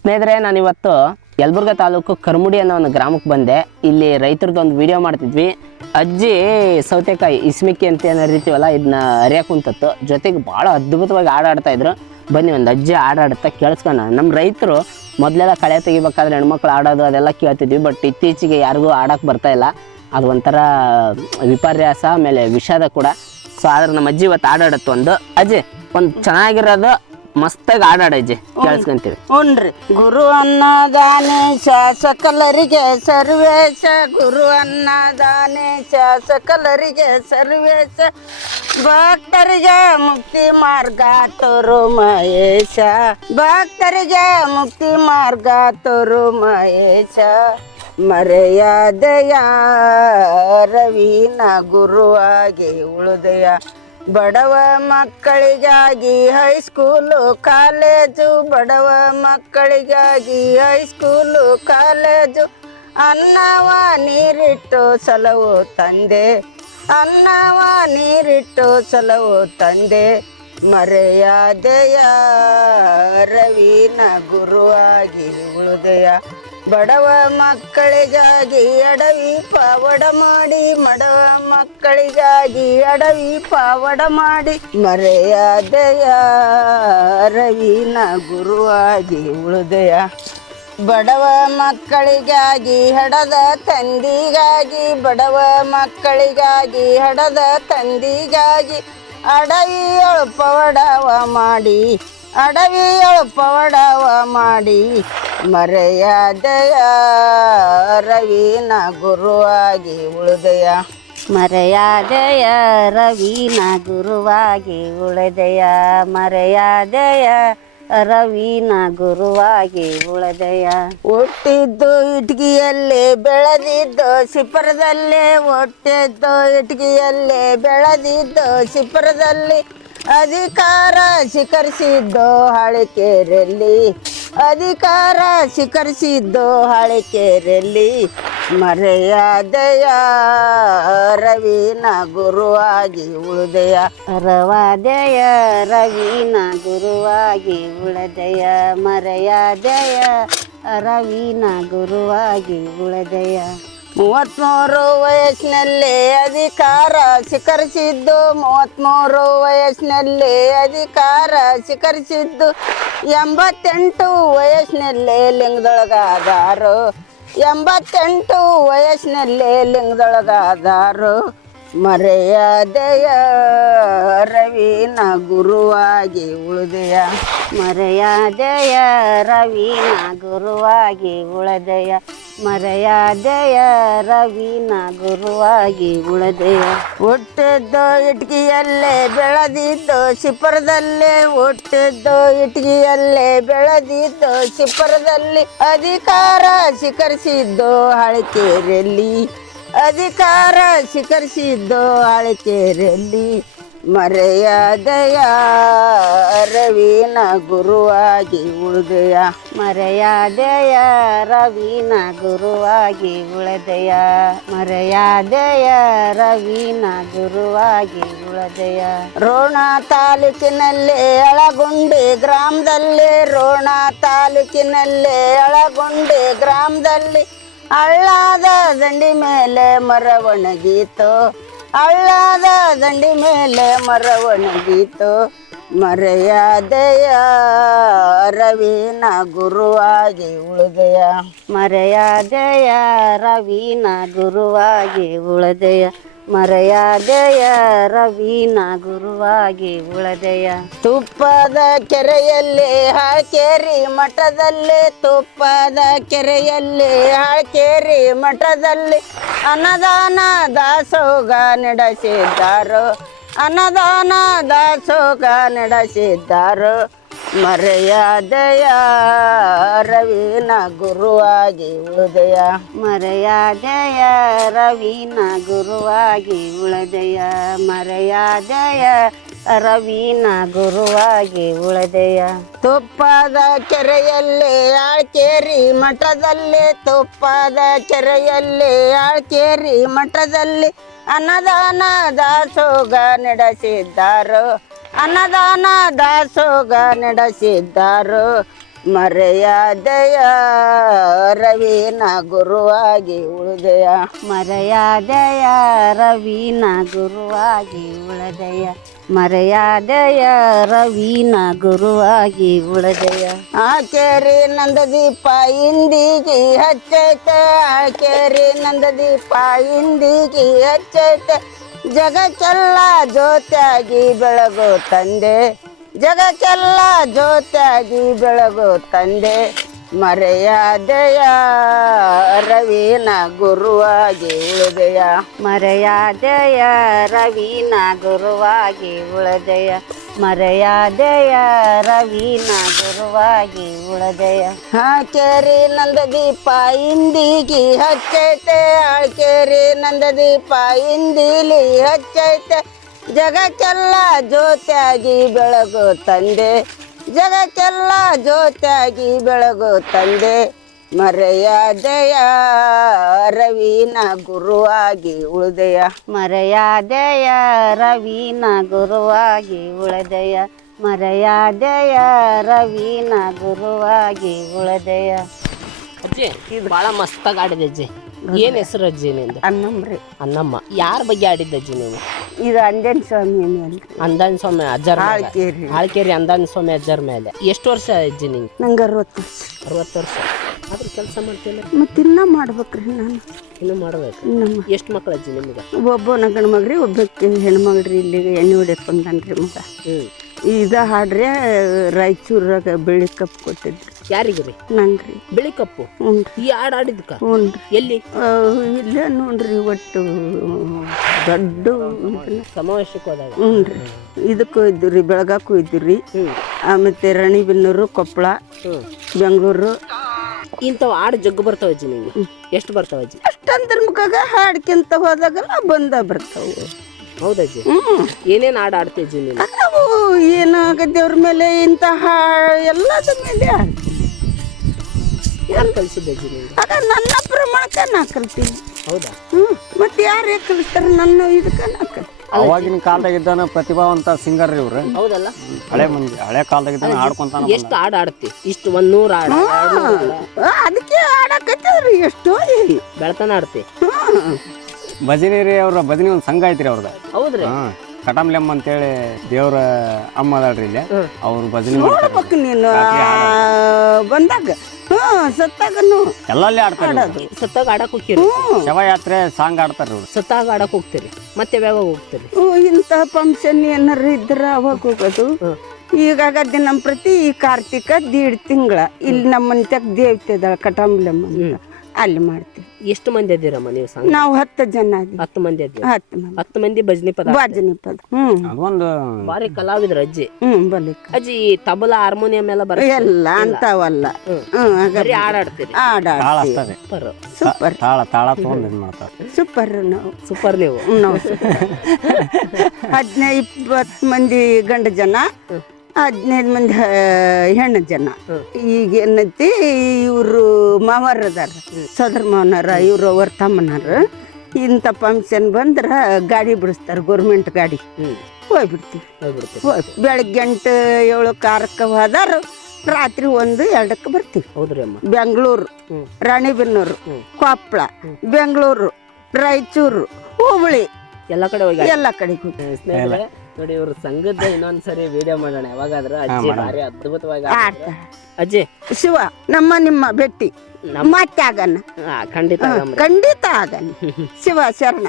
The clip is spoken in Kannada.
ಸ್ನೇಹಿತರೆ ನಾನು ಇವತ್ತು ಯಲಬುರ್ಗ ತಾಲೂಕು ಕರ್ಮುಡಿ ಅನ್ನೋ ಒಂದು ಗ್ರಾಮಕ್ಕೆ ಬಂದೆ. ಇಲ್ಲಿ ರೈತರದ್ದು ಒಂದು ವಿಡಿಯೋ ಮಾಡ್ತಿದ್ವಿ. ಅಜ್ಜಿ ಸೌತೆಕಾಯಿ, ಇಸ್ಮಿಕ್ಕಿ ಅಂತ ಏನು ಹರಿತೀವಲ್ಲ ಇದನ್ನ ಅರಿಯಕ್ಕೆ ಕುಂತತ್ತು. ಜೊತೆಗೆ ಭಾಳ ಅದ್ಭುತವಾಗಿ ಆಡಾಡ್ತಾ ಇದ್ರು. ಬನ್ನಿ, ಒಂದು ಅಜ್ಜಿ ಆಡಾಡ್ತಾ ಕೇಳಿಸ್ಕೊಂಡ ನಮ್ಮ ರೈತರು ಮೊದಲೆಲ್ಲ ಕಳೆ ತೆಗಿಬೇಕಾದ್ರೆ ಹೆಣ್ಮಕ್ಳು ಆಡೋದು ಅದೆಲ್ಲ ಕೇಳ್ತಿದ್ವಿ, ಬಟ್ ಇತ್ತೀಚೆಗೆ ಯಾರಿಗೂ ಆಡೋಕೆ ಬರ್ತಾ ಇಲ್ಲ. ಅದು ಒಂಥರ ವಿಪರ್ಯಾಸ, ಆಮೇಲೆ ವಿಷಾದ ಕೂಡ. ಸೊ ಆದ್ರೆ ನಮ್ಮ ಅಜ್ಜಿ ಇವತ್ತು ಆಡಾಡತ್ತು ಒಂದು. ಅಜ್ಜಿ, ಒಂದು ಚೆನ್ನಾಗಿರೋದು ಮಸ್ತಾಗಿ ಆಡಾಡ ಅಜ್ಜಿ ಕೇಳಿಸ್ಕೊಂತೀವಿ ಹುನ್ರಿ ಗುರು ಅನ್ನದಾನೇಶ ಸಕಲರಿಗೆ ಸರ್ವೇಶ ಗುರು ಅನ್ನದಾನೇಶ ಸಕಲರಿಗೆ ಸರ್ವೇಶ ಭಕ್ತರಿಗೆ ಮುಕ್ತಿ ಮಾರ್ಗ ತೋರು ಮಹೇಶ ಭಕ್ತರಿಗೆ ಮುಕ್ತಿ ಮಾರ್ಗ ತೋರು ಮಹೇಶ ಮರೆಯಾದೆಯ ರವೀನ ಗುರುವಾಗಿ ಉಳಿದೆಯ ಬಡವ ಮಕ್ಕಳಿಗಾಗಿ ಹೈಸ್ಕೂಲು ಕಾಲೇಜು ಬಡವ ಮಕ್ಕಳಿಗಾಗಿ ಹೈಸ್ಕೂಲು ಕಾಲೇಜು ಅನ್ನವ ನೀರಿಟ್ಟು ಸಲವು ತಂದೆ. ಅನ್ನವ ನೀರಿಟ್ಟು ಸಲವು ತಂದೆ. ಮರೆಯಾದೆಯ ರವೀನ ಗುರುವಾಗಿ ಉಳಿದೆಯ. ಬಡವ ಮಕ್ಕಳಿಗಾಗಿ ಅಡವಿ ಪಾವಡ ಮಾಡಿ, ಮಡವ ಮಕ್ಕಳಿಗಾಗಿ ಅಡವಿ ಪಾವಡ ಮಾಡಿ ಮರೆಯಾದೆಯ ರವಿನ ಗುರುವಾಗಿ ಉಳಿದೆಯ. ಬಡವ ಮಕ್ಕಳಿಗಾಗಿ ಹಡದ ತಂದಿಗಾಗಿ, ಬಡವ ಮಕ್ಕಳಿಗಾಗಿ ಹಡದ ತಂದಿಗಾಗಿ ಅಡವಿ ಪವಡವ ಮಾಡಿ ಅಡವಿಯೊಳು ಪವಡವ ಮಾಡಿ ಮರೆಯಾದಯ ರವೀನ ಗುರುವಾಗಿ ಉಳಿದೆಯ. ಮರೆಯಾದೆಯ ರವೀನ ಗುರುವಾಗಿ ಉಳಿದೆಯ. ಮರೆಯಾದೆಯ ರವೀನ ಗುರುವಾಗಿ ಉಳದೆಯ. ಹುಟ್ಟಿದ್ದು ಇಟ್ಗಿಯಲ್ಲಿ ಬೆಳೆದಿದ್ದು ಸಿಪರದಲ್ಲೇ ಹುಟ್ಟಿದ್ದು ಇಟ್ಗಿಯಲ್ಲಿ ಬೆಳೆದಿದ್ದು ಶಿಪರದಲ್ಲಿ. ಅಧಿಕಾರ ಶಿಖರಿಸಿದ್ದು ಹಳಿಕೆರೆಯಲ್ಲಿ ಅಧಿಕಾರ ಶಿಖರಿಸಿದ್ದು ಹಳಿಕೆರೆಯಲ್ಲಿ ಮರೆಯಾದೆಯ ರವೀನ ಗುರುವಾಗಿ ಉಳಿದೆಯ. ರವಾದೆಯ ರವೀನ ಗುರುವಾಗಿ ಉಳದೆಯ. ಮರೆಯಾದೆಯ ರವೀನ ಗುರುವಾಗಿ ಉಳಿದೆಯ. ಮೂವತ್ತ್ಮೂರು ವಯಸ್ಸಿನಲ್ಲಿ ಅಧಿಕಾರ ಶಿಖರಿಸಿದ್ದು ಮೂವತ್ತ್ಮೂರು ವಯಸ್ಸಿನಲ್ಲಿ ಅಧಿಕಾರ ಶಿಖರಿಸಿದ್ದು ಎಂಬತ್ತೆಂಟು ವಯಸ್ಸಿನಲ್ಲಿ ಲಿಂಗದೊಳಗಾದಾರು. ಎಂಬತ್ತೆಂಟು ವಯಸ್ಸಿನಲ್ಲಿ ಲಿಂಗದೊಳಗಾದಾರು. ಮರೆಯದೆಯ ರವೀನ ಗುರುವಾಗಿ ಉಳಿದೆಯ. ಮರೆಯದೆಯ ರವೀನ ಗುರುವಾಗಿ ಉಳಿದೆಯ. ಮರೆಯಾದೆಯ ರವಿನ ಗುರುವಾಗಿ ಉಳದೆಯ ಹುಟ್ಟಿದ್ದು ಇಟ್ಕಿಯಲ್ಲೇ ಬೆಳೆದಿದ್ದು ಶಿಪರದಲ್ಲೇ. ಹುಟ್ಟಿದ್ದು ಇಟ್ಕಿಯಲ್ಲೇ ಬೆಳೆದಿದ್ದು ಶಿಪರದಲ್ಲಿ. ಅಧಿಕಾರ ಶಿಖರಿಸಿದ್ದು ಹಳಕೇರಲ್ಲಿ. ಅಧಿಕಾರ ಶಿಖರಿಸಿದ್ದು ಹಳಿಕೇರಿಯಲ್ಲಿ ಮರೆಯಾದೆಯ ರವೀನ ಗುರುವಾಗಿ ಉಳಿದೆಯ. ಮರೆಯಾದಯ ರವೀನ ಗುರುವಾಗಿ ಉಳಿದೆಯ. ಮರೆಯಾದಯ ರವೀನ ಗುರುವಾಗಿ ಉಳಿದೆಯ. ರೋಣ ತಾಲೂಕಿನಲ್ಲಿ ಅಳಗುಂಡಿ ಗ್ರಾಮದಲ್ಲಿ, ರೋಣ ತಾಲೂಕಿನಲ್ಲಿ ಅಳಗುಂಡಿ ಗ್ರಾಮದಲ್ಲಿ ಹಳ್ಳಾದ ದಂಡಿ ಮೇಲೆ ಮರ ಒಣಗೀತು ಹಳ್ಳಾದ ದಂಡಿ ಮೇಲೆ ಮರ ಒಣಗೀತು ಮರೆಯಾದೆಯ ರವೀನ ಗುರುವಾಗಿ ಉಳಿದೆಯ. ಮರೆಯಾದೆಯ ರವೀನ ಗುರುವಾಗಿ ಉಳಿದೆಯ. ಮರೆಯಾದೆಯ ರವೀನ ಗುರುವಾಗಿ ಉಳದೆಯ. ತುಪ್ಪದ ಕೆರೆಯಲ್ಲಿ ಹಾಕೇರಿ ಮಠದಲ್ಲಿ, ತುಪ್ಪದ ಕೆರೆಯಲ್ಲಿ ಹಾಕೇರಿ ಮಠದಲ್ಲಿ. ಅನ್ನದಾನ ದಾಸೋಗ ನಡೆಸಿದ್ದಾರೋ, ಅನ್ನದಾನ ದಾಸೋಗ ನಡೆಸಿದ್ದಾರು ಮರೆಯಾದೆಯ ರವೀನ ಗುರುವಾಗಿ ಉಳದೆಯ ಮರೆಯಾದಯ ರವೀನ ಗುರುವಾಗಿ ಉಳದೆಯ. ಮರೆಯಾದಯ ರವೀನ ಗುರುವಾಗಿ ಉಳದಯ. ತುಪ್ಪದ ಕೆರೆಯಲ್ಲಿ ಆಳ್ಕೇರಿ ಮಠದಲ್ಲಿ, ತುಪ್ಪದ ಕೆರೆಯಲ್ಲಿ ಆಳ್ಕೇರಿ ಮಠದಲ್ಲಿ ಅನ್ನದಾನ ದಾಸೋಗ ನಡೆಸಿದ್ದಾರು. ಅನ್ನದಾನ ದಾಸೋಗ ನಡೆಸಿದ್ದಾರು. ಮರೆಯಾದೆಯ ರವೀನ ಗುರುವಾಗಿ ಉಳಿದೆಯ. ಮರೆಯಾದೆಯ ರವೀನ ಗುರುವಾಗಿ ಉಳದೆಯ. ಮರೆಯಾದೆಯ ರವೀನ ಗುರುವಾಗಿ ಉಳದೆಯ. ಆಚೇರಿ ನಂದ ದೀಪ ಇಂದಿಗಿ ಹಚ್ಚೈತೆ. ಆಚೇರಿ ನಂದ ದೀಪ ಇಂದಿಗಿ ಹಚ್ಚೈತೆ. ಜಗಕ್ಕೆಲ್ಲ ಜ್ಯೋತಿಯಾಗಿ ಬೆಳಗು ತಂದೆ. ಜಗಕ್ಕೆಲ್ಲ ಜ್ಯೋತಿಯಾಗಿ ಬೆಳಗು ತಂದೆ. ಮರೆಯಾದೆಯ ರವೀನ ಗುರುವಾಗಿ ಉಳಿದೆಯ. ಮರೆಯಾದೆಯ ರವೀನ ಗುರುವಾಗಿ ಉಳದೆಯ. ಮರೆಯಾದೆಯ ರವಿನ ಗುರುವಾಗಿ ಉಳದೆಯ ಹಾಕೇರಿ ನಂದ ದೀಪ ಇಂದಿಗಿ ಹಚ್ಚೈತೆ ಆಳ್ಕೇರಿ ನಂದ ದೀಪ ಇಂದಿಲಿ ಹಚ್ಚೈತೆ. ಜಗಕ್ಕೆಲ್ಲ ಜ್ಯೋತಿಯಾಗಿ ಬೆಳಗು ತಂದೆ, ಜಗಕ್ಕೆಲ್ಲ ಜ್ಯೋತಿಯಾಗಿ ಬೆಳಗು ತಂದೆ. ಮರೆಯಾದೆಯ ರವಿನ ಗುರುವಾಗಿ ಉಳಿದೆಯ. ಮರೆಯಾದಯ ರವಿನ ಗುರುವಾಗಿ ಉಳದೆಯ. ಮರೆಯಾದಯ ರವಿನ ಗುರುವಾಗಿ ಉಳದೆಯ. ಅಜ್ಜಿ ಇದು ಭಾಳ ಮಸ್ತಾಗಿ ಆಡಿದೆ ಅಜ್ಜಿ. ಏನ್ ಹೆಸರು ಅಜ್ಜಿ ನಿಂದು? ಅನ್ನಂಬ್ರಿ ಅನ್ನಮ್ಮ. ಯಾರ ಬಗ್ಗೆ ಆಡಿದ್ದ ಅಜ್ಜಿ ನೀವು? ಇದು ಅಂಜನ್ ಸ್ವಾಮಿ ಅಂದನ್ ಅಂದಾನ್ ಸ್ವಾಮಿ ಅಜ್ಜರ್ ಆಳ್ಕೇರಿ ಆಳ್ಕೇರಿ ಅಂದಾನ್ ಸ್ವಾಮಿ ಅಜ್ಜರ್ ಮೇಲೆ. ಎಷ್ಟು ವರ್ಷ ಅಜ್ಜಿ ನಿಂಗೆ? ನಂಗೆ ಅರವತ್ತು ಅರವತ್ತು ವರ್ಷ. ಆದ್ರೆ ಕೆಲಸ ಮಾಡ್ತಿಲ್ಲ ಮತ್ತೆ ಇನ್ನ ಮಾಡ್ಬೇಕ್ರಿ ನಾನು. ಇನ್ನೂ ಮಾಡ್ಬೇಕು. ನಮ್ಮ ಎಷ್ಟು ಮಕ್ಳು ಅಜ್ಜಿ ನಿಮ್ಗೆ? ಒಬ್ಬನ ಗಂಡ ಮಗ್ರಿ ಒಬ್ಬಕ್ಕೆ ಹೆಣ್ಮಗ್ರಿ ಇಲ್ಲಿಗೆ ಎಣ್ಣೆ ಹೊಡ್ಯಕ್ ಬಂದನ್ರಿ ಮಗ. ಹ್ಮ್. ಇದ ಹಾಡ್ರೆ ರಾಯಚೂರಾಗ ಬಿಳಿ ಕಪ್ ಕೊಟ್ಟಿದ್ರಿ. ಯಾರಿಗೆ ರೀ? ನಂಗ್ರಿ. ಬಿಳಿ ಕಪ್ಪು? ಹ್ಞೂ ಈ ಹಾಡು ಆಡಿದ್ಕ ಹ್ಞೂ ಎಲ್ಲಿ? ಇಲ್ಲ ನೋಡ್ರಿ ಒಟ್ಟು ದೊಡ್ಡ ಸಮಾವೇಶಕ್ಕೆ ಹೋದಾಗ? ಹ್ಞೂ ರೀ. ಇದಕ್ಕೂ ಇದ್ರಿ ಬೆಳಗಾಕ್ಕೂ ಇದ್ರಿ ರೀ ಆಮೇಲೆ ರಾಣಿಬೆನ್ನೂರು ಕೊಪ್ಪಳ ಬೆಂಗಳೂರು ಇಂಥವು ಹಾಡು ಜಗ್ಗು ಬರ್ತಾವ ಅಜ್ಜಿ ನಿಂಗೆ. ಎಷ್ಟು ಬರ್ತಾವ ಅಜ್ಜಿ? ಅಷ್ಟಂದ್ರ ಮುಖಾಗ ಹಾಡ್ಕಿಂತ ಹೋದಾಗೆಲ್ಲ ಬಂದ ಬರ್ತಾವು. ಹೌದಜ್ಜಿ ಏನೇನು ಹಾಡು ಆಡ್ತೀವಿ ಅಜ್ಜಿ ನೀನು? ನಾವು ಏನಾಗ ದೇವ್ರ ಮೇಲೆ ಇಂತಹ ಎಲ್ಲದ ಮೇಲೆ ಆಡ್ತೀನಿ ಯಾರು ಕಲಿಸಿದ್ದೆ ಅಜ್ಜಿ ನಿಂಗೆ? ಆಗ ನನ್ನ ಪ್ರಮಾಣಕ್ಕೆ ನಾ ಕಲ್ತೀನಿ. ಹೌದಾ? ಹ್ಞೂ ಮತ್ತೆ ಯಾರೇ ಕಲಿಸ್ತಾರೆ ನನ್ನ ಇದಕ್ಕೆ ನಾ ಕಲ್ತೀನಿ ಅವಾಗಿನ ಕಾಲದಾಗಿದ್ದಾನ ಪ್ರತಿಭಾವಂತ ಸಿಂಗರ್ ಇವ್ರು. ಹೌದಲ್ಲ? ಹಳೆ ಮಂದಿ ಹಳೆ ಕಾಲದಾಗಿದ್ದಾನ ಹಾಡ್ಕೊಂತಾನ ಎಷ್ಟು ಹಾಡು ಆಡ್ತಿ ಇಷ್ಟು ಒಂದ್ ನೂರ ಹಾಡು ಅದಕ್ಕೆ ಆಡಕತ್ತಿ ಎಷ್ಟು ಬೆಳತನ ಆಡ್ತಿ ಭಜನೆ ರೀ ಅವ್ರ ಭಜನೆ ಒಂದು ಸಂಘ ಐತ್ರಿ ಅವ್ರದ. ಹೌದ್ರಿ? ಕಟಮ್ಲೆಮ್ಮ ಅಂತೇಳಿ ದೇವ್ರ ಅಮ್ಮ ಅದಾಳ್ರಿ ಇಲ್ಲಿ. ಅವ್ರು ಭಜನೆ ಮಾಡ್ತಾರೆ. ನೀನು ಬಂದಾಗ. ಹ್ಞೂ ಸತ್ತಾಗನು ಎಲ್ಲಲ್ಲಿ ಆಡ್ತಾರೆ ಇವ್ರು. ಸತ್ತಾಗ ಆಡಕ್ ಹೋಗ್ತೀರಿ. ಶವಯಾತ್ರೆ ಸಾಂಗ್ ಆಡ್ತಾರೆ ಇವ್ರು. ಸತ್ತಾಗ ಆಡಕ್ ಹೋಗ್ತೀರಿ. ಮತ್ತೆ ಯಾವಾಗ ಹೋಗ್ತೀರಿ? ಹ್ಞೂ ಇಂಥ ಫಂಕ್ಷನ್ ಏನಾರು ಇದ್ರ ಅವಾಗ ಹೋಗೋದು. ಈಗಾಗ ನಮ್ಮ ಪ್ರತಿ ಈ ಕಾರ್ತಿಕ ದೀಡ್ ತಿಂಗಳ. ಇಲ್ಲಿ ನಮ್ಮ ಮನ್ತ್ಯಾಗ ದೇವತೆ ಕಟಂಬ್ಲಮ್ಮ ಕಟಾಂಬ್ಲಮ್ಮ ಅಂತ ಅಲ್ಲಿ ಮಾಡ್ತೀವಿ. ಎಷ್ಟು ಮಂದಿ ಅದಿರಮ್ಮ ನೀವು ಸಂಘ? ನಾವು ಹತ್ತು ಜನ ಅದೀವಿ ಹತ್ತು ಮಂದಿ ಅದಿ ಹತ್ತು ಮಂದಿ. ಹತ್ತು ಮಂದಿ ಭಜನೆ ಪದ ಭಜನೆ ಪದ ಹ್ಞೂ ಅದೊಂದು ಬಾರಿ ಕಲಾವಿದ್ರ ಅಜ್ಜಿ. ಹ್ಮ್ ಬಲಿಕ ಅಜ್ಜಿ ತಬಲಾ ಹಾರ್ಮೋನಿಯಂ ಎಲ್ಲ ಬರ ಎಲ್ಲ ಅಂತಾವಲ್ಲ ಹ್ಞೂ ಆಗ ಬರೀ ಹಾಡ್ ಆಡ್ತೀರಿ ಆಡ ಅಷ್ಟೇ ಸೂಪರ್. ಸೂಪರ್. ತಾಳ ತಾಳ ತಗೊಂಡ್ ಇದ್ ಮಾಡ್ತಾರೆ. ಸೂಪರ್ ನಾವು. ಸೂಪರ್ ನೀವು. ನಾವು ಹದಿನೈದು ಇಪ್ಪತ್ತು ಮಂದಿ ಗಂಡ ಜನ. ಹದಿನೈದು ಮಂದಿ ಹೆಣ್ಣು ಜನ. ಈಗ ಏನೈತಿ ಇವರು ಮಾವರ್ ಅದಾರ ಸದರ್ ಮಾವನಾರ ಇವರು ಅವ್ರ ತಮ್ಮನಾರ. ಇಂಥ ಫಂಕ್ಷನ್ ಬಂದ್ರೆ ಗಾಡಿ ಬಿಡಿಸ್ತಾರೆ ಗೌರ್ಮೆಂಟ್ ಗಾಡಿ. ಹೋಗ್ಬಿಡ್ತೀವಿ. ಬೆಳಗ್ಗೆ ಎಂಟು ಏಳು ಕಾರಕ್ಕೆ ಹೋದಾರ ರಾತ್ರಿ ಒಂದು ಎರಡಕ್ಕೆ ಬರ್ತೀವಿ. ಬೆಂಗಳೂರು. ರಾಣಿಬೆನ್ನೂರು ಕೊಪ್ಪಳ ಬೆಂಗಳೂರು ರಾಯಚೂರು ಹುಬ್ಳಿ. ಎಲ್ಲ ಕಡೆ ಹೋಗಿ ಎಲ್ಲ ಕಡೆ ಹೋಗ್ತೀವಿ ಸ್ನೇಹಿತರೆ ನೋಡಿ ಇವ್ರ ಸಂಘದ ಇನ್ನೊಂದ್ಸರಿ ವಿಡಿಯೋ ಮಾಡೋಣ. ಯಾವಾಗಾದ್ರೆ ಅಜ್ಜಿ ಭಾರಿ ಅದ್ಭುತವಾಗಿ ಆಡ್ತಾರೆ. ಅಜ್ಜಿ. ಶಿವ ನಮ್ಮ ನಿಮ್ಮ ಭೇಟಿ. ಮತ್ತೆ ಆಗನ್ನ ಹಾ, ಖಂಡಿತ ಆಗಮ್ರಿ. ಖಂಡಿತ ಆಗಣ. ಶಿವ ಶರಣ.